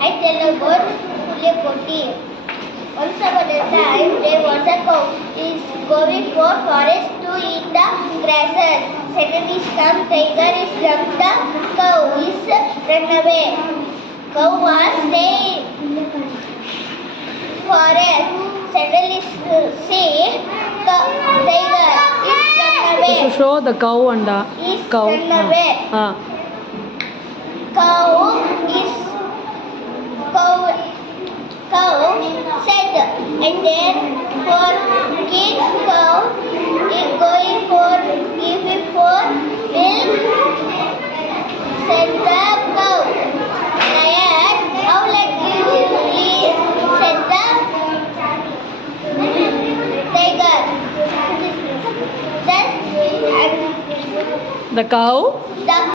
I tell about Pulepoti. Once upon a time, there was a cow. Is going for forest to eat the grasses. Suddenly, some tiger is jumped the cow. Is run away. Cow was staying forest. Suddenly, see tiger is run away. You show the cow and the Is cow. run away. Cow said, and then for king cow is going for giving for milk, said the cow. Lion, how like you said the tiger. Then The cow